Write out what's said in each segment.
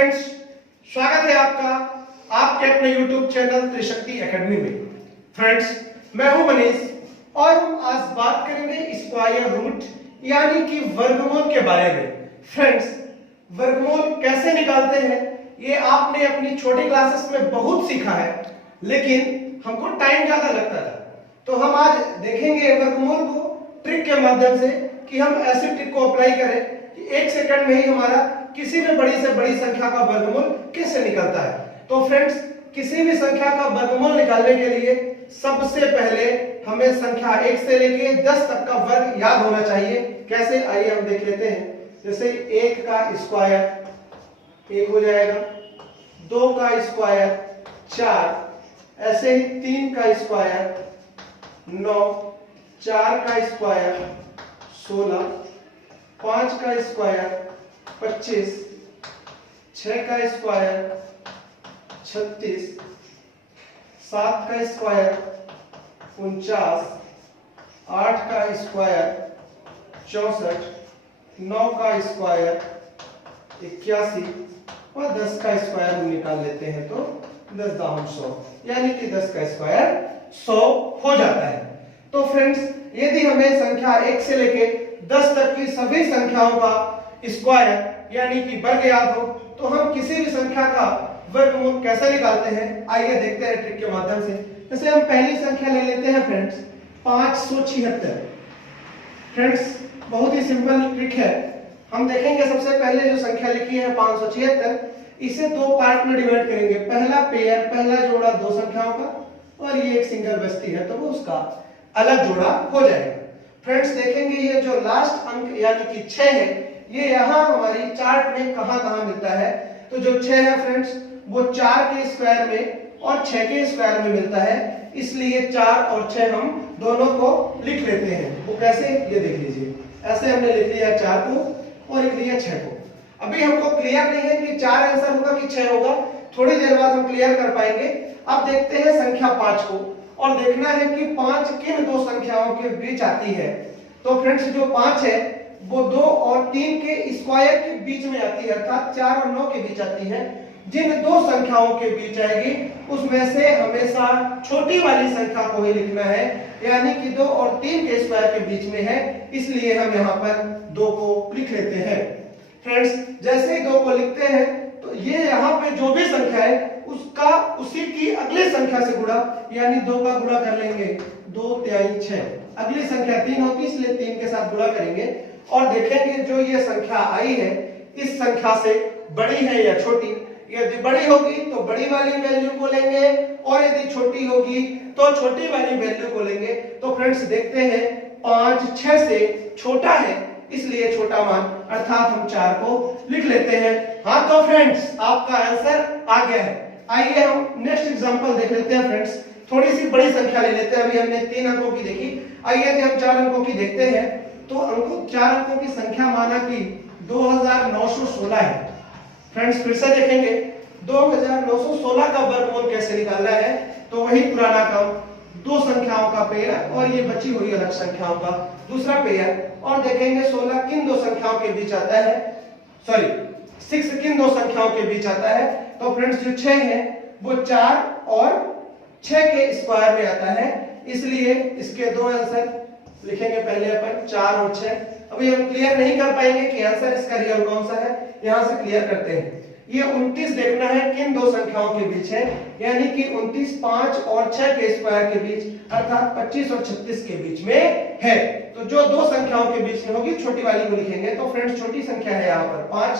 Friends, स्वागत है आपका आपके अपने YouTube चैनल त्रिशक्ति एकेडमी में। फ्रेंड्स, मैं हूं मनीष और हम आज बात करेंगे स्क्वायर रूट यानी कि वर्गमूल के बारे में। फ्रेंड्स, वर्गमूल कैसे निकालते हैं ये आपने अपनी छोटी क्लासेस में बहुत सीखा है, लेकिन हमको टाइम ज्यादा लगता था। तो हम आज देखेंगे वर्गमूल को ट्रिक के माध्यम से कि हम ऐसी ट्रिक को अप्लाई करें कि 1 सेकंड में ही हमारा किसी भी बड़ी से बड़ी संख्या का वर्गमूल कैसे निकलता है। तो फ्रेंड्स, किसी भी संख्या का वर्गमूल निकालने के लिए सबसे पहले हमें संख्या 1 से लेके 10 तक का वर्ग याद होना चाहिए। कैसे, आइए हम देख लेते हैं। जैसे 1 का स्क्वायर 1 हो जाएगा, 2 का स्क्वायर 4, ऐसे ही 3 का स्क्वायर 9, 4 का स्क्वायर 16, 5 का स्क्वायर 25, 6 का स्क्वायर 36, 7 का स्क्वायर 49, 8 का स्क्वायर 64, 9 का स्क्वायर 81 और 10 का स्क्वायर हम निकाल लेते हैं तो 10 दाम 100, यानी कि 10 का स्क्वायर 100 हो जाता है। तो फ्रेंड्स, यदि हमें संख्या 1 से लेके 10 तक की सभी संख्याओं का स्क्वायर यानी कि वर्ग याद हो तो हम किसी भी संख्या का वर्गमूल कैसे निकालते हैं, आइए देखते हैं ट्रिक के माध्यम से। जैसे हम पहली संख्या ले लेते हैं फ्रेंड्स 576। फ्रेंड्स, बहुत ही सिंपल ट्रिक है। हम देखेंगे सबसे पहले जो संख्या लिखी है 576, इसे दो पार्ट में डिवाइड करेंगे। पहला पेयर, पहला जोड़ा दो संख्याओं का, और ये एक सिंगल बस्ती है तो वो उसका अलग जोड़ा हो जाएगा। फ्रेंड्स, देखेंगे ये जो लास्ट अंक यानी कि 6 है, ये यहाँ हमारी चार्ट में कहां मिलता है। तो जो 6 है फ्रेंड्स, वो 4 के स्क्वायर में और 6 के स्क्वायर में मिलता है, इसलिए 4 और 6 हम दोनों को लिख लेते हैं। वो कैसे, ये देख लीजिए। ऐसे हमने लिख लिया 4 को और लिख लिया 6 को। अभी हमको क्लियर नहीं है कि 4 आंसर होगा कि 6 होगा, थोड़ी देर बाद हम क्लियर कर पाएंगे। अब देखते हैं संख्या 5 को और देखना है कि 5 किन दो संख्याओं के बीच आती है। तो फ्रेंड्स, जो 5 है वो 2 और 3 के स्क्वायर के बीच में आती है, अर्थात 4 और 9 के बीच आती है। जिन दो संख्याओं के बीच आएगी उसमें से हमेशा छोटी वाली संख्या को ही लिखना है, यानी कि 2 और 3 के स्क्वायर के बीच में है, इसलिए हम यहाँ पर 2 को लिख लेते हैं। फ्रेंड्स, जैसे ही 2 को लिखते हैं तो ये यहाँ पे जो भी संख्या है उसका उसी की अगली संख्या से गुणा, यानी 2 का गुणा कर लेंगे, 2 तिहाई 6। अगली संख्या 3 होगी, इसलिए 3 के साथ गुणा करेंगे और देखेंगे जो ये संख्या आई है इस संख्या से बड़ी है या छोटी। यदि बड़ी होगी तो बड़ी वाली वैल्यू को लेंगे और यदि छोटी होगी तो छोटी वाली वैल्यू को लेंगे। तो फ्रेंड्स, देखते हैं 5 6 से छोटा है, इसलिए छोटा मान अर्थात हम 4 को लिख लेते हैं। हाँ, तो फ्रेंड्स, आपका आंसर आ गया है। आइए हम नेक्स्ट एग्जांपल देख लेते हैं। फ्रेंड्स, थोड़ी सी बड़ी संख्या ले लेते हैं। अभी हमने 3 अंकों की देखी, आइए हम 4 अंकों की देखते हैं। तो अंकों 4 अंकों की संख्या माना कि 2916 है। फ्रेंड्स, फिर से देखेंगे 2916 का वर्गमूल कैसे निकालना है। तो वही पुराना काम, दो संख्याओं का पेयर और ये बची हुई अलग संख्याओं का दूसरा पेयर, और देखेंगे 16 किन दो संख्याओं के बीच आता है, सॉरी 6 किन दो संख्याओं के बीच आता है। तो फ्रेंड्स, जो 6 है वो 4 और 6 के स्क्वायर में आता है, इसलिए इसके दो आंसर लिखेंगे। पहले अपन 4 और 6। अभी हम क्लियर नहीं कर पाएंगे कि आंसर इसका रियल कौन सा है, यहां से क्लियर करते हैं। ये 29 देखना है किन दो संख्याओं के बीच है, यानी कि 29 5 और 6 के स्क्वायर के बीच, अर्थात 25 और 36 के बीच में है। तो जो दो संख्याओं के बीच में होगी छोटी वाली को लिखेंगे। तो फ्रेंड्स, छोटी संख्या है यहाँ पर 5,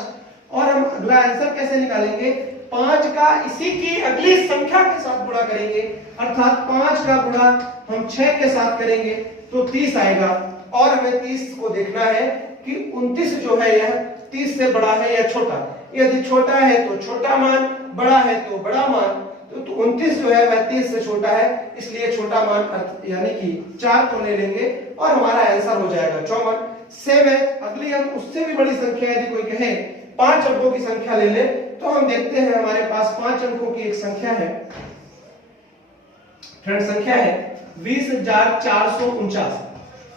और हम अगला आंसर कैसे निकालेंगे, 5 का इसी की अगली संख्या के साथ गुणा करेंगे, अर्थात 5 का गुणा हम 6 के साथ करेंगे तो 30 आएगा। और हमें 30 को देखना है कि 29 जो है यह 30 से बड़ा है या छोटा। यदि छोटा है तो छोटा मान, बड़ा है तो बड़ा मान। तो 29 जो है वह 30 से छोटा है, इसलिए छोटा मान यानी कि 4 को ले लेंगे और हमारा आंसर हो जाएगा 54। सेम है, अगली हम उससे भी बड़ी संख्या यदि कोई कहे 5 अंकों की संख्या ले ले, तो हम देखते हैं हमारे पास 5 अंकों की एक संख्या है। फ्रेंड, संख्या है 20,449।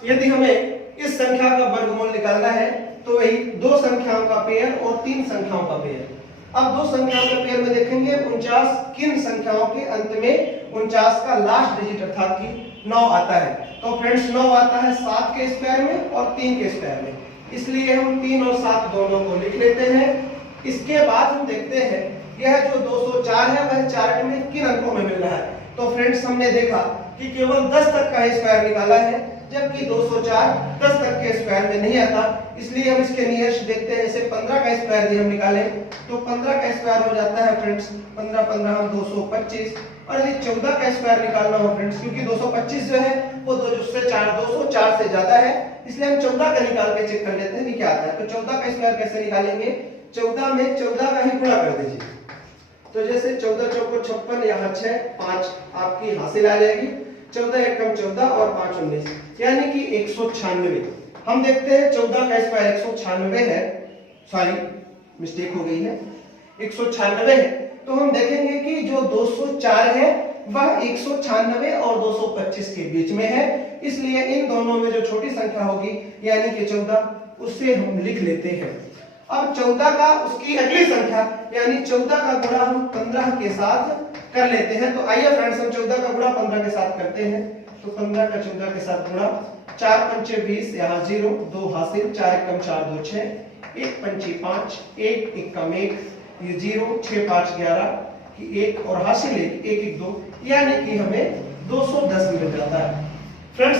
यदि हमें इस संख्या का वर्गमूल निकालना है तो वही दो संख्याओं का पेयर और 3 संख्याओं का पेयर। अब दो संख्याओं के पेयर में देखेंगे 49 किन संख्याओं के अंत में 49 का लास्ट डिजिट अर्थात कि 9 आता है। तो फ्रेंड्स 9 आता है 7 के स्क्वायर में और 3 के स्क्वायर में, इसलिए हम 3 और 7 दोनों को लिख लेते हैं। इसके बाद हम देखते हैं यह जो 204 है वह चार्ट में किन अंकों में मिल रहा है। तो फ्रेंड्स हमने देखा कि केवल 10 तक का स्क्वायर निकाला है, जबकि 204 10 तक के स्क्वायर में नहीं आता, इसलिए हम इसके नियरेस्ट देखते हैं। जैसे 15 का स्क्वायर यदि हम निकालें तो 15 का स्क्वायर हो जाता है फ्रेंड्स 15 15 हम 225, और यदि 14 का स्क्वायर निकालना हो फ्रेंड्स, क्योंकि 225 जो है वो 204 से ज्यादा है, इसलिए हम 14 का निकाल के चेक कर लेते हैं कि क्या आता है। तो 14 का स्क्वायर कैसे निकालेंगे, 14 में 14 का ही गुणा कर दीजिए। तो जैसे 14 चौको 56, यहाँ 6 5 आपकी हासिल आ जाएगी। 14 एकम 14 और 5 19, यानी कि 196। हम देखते हैं 14 का स्क्वायर 196 है, सॉरी मिस्टेक हो गई है, 196 है। तो हम देखेंगे कि जो 204 है वह 196 और 225 के बीच में है, इसलिए इन दोनों में जो छोटी संख्या होगी यानी कि 14, उससे हम लिख लेते हैं। अब 14 का उसकी अगली संख्या यानी 14 का गुणा हम 15 के साथ कर लेते हैं। तो आइए फ्रेंड्स हम 14 का गुणा 15 के साथ करते हैं। तो 15 का 14 के साथ गुणा, 4 पंचे 20, यहाँ 0 2 हासिल, 4 एकम 4 2 6, 1 पंची 5, 1 एकम 1, ये 0 6 5 11 कि 1 और हासिल 1 1 1 2, यानी कि हमें 210 मिल जाता है। फ्रेंड्स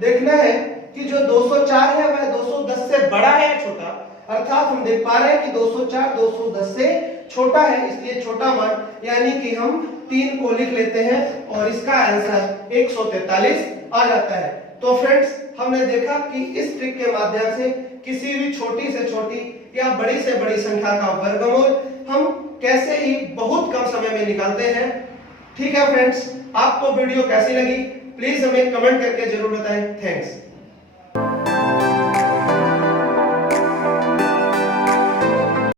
देखना है कि जो 204 है वह 210 से बड़ा है या छोटा, अर्थात हम देख पा रहे हैं कि 204 210 से छोटा है, इसलिए छोटा मान यानी कि हम 3 को लिख लेते हैं और इसका आंसर 143 आ जाता है। तो फ्रेंड्स हमने देखा कि इस ट्रिक के माध्यम से किसी भी छोटी से छोटी या बड़ी से बड़ी संख्या का वर्गमूल हम कैसे ही बहुत कम समय में निकालते हैं। ठीक है फ्रेंड्स, आपको वीडियो कैसी लगी प्लीज हमें कमेंट करके जरूर बताएं। थैंक्स।